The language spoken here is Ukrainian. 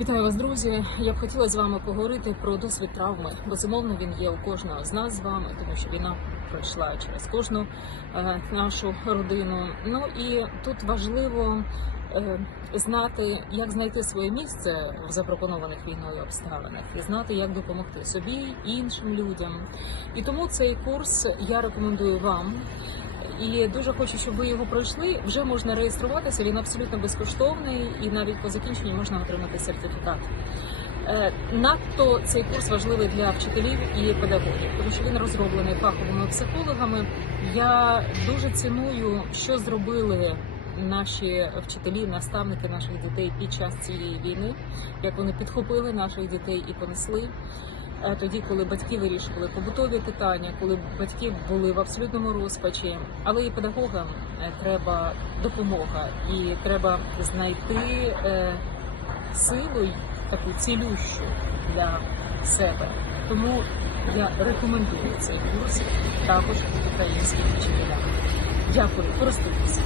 Вітаю вас, друзі. Я б хотіла з вами поговорити про досвід травми. Безумовно, він є у кожного з нас з вами, тому що війна пройшла через кожну е, нашу родину. Ну і тут важливо е, знати, як знайти своє місце в запропонованих війною обставинах, і знати, як допомогти собі і іншим людям. І тому цей курс я рекомендую вам. І дуже хочу, щоб ви його пройшли. Вже можна реєструватися. Він абсолютно безкоштовний, і навіть по закінченню можна отримати сертифікат. Е, Надто цей курс важливий для вчителів і педагогів, тому що він розроблений фаховими психологами. Я дуже ціную, що зробили наші вчителі, наставники наших дітей під час цієї війни, як вони підхопили наших дітей і понесли. Тоді, коли батьки вирішували побутові питання, коли батьки були в абсолютному розпачі, але і педагогам е, треба допомога, і треба знайти е, силу таку цілющу для себе. Тому я рекомендую цей курс також українським вчителям. Дякую, користуйтесь.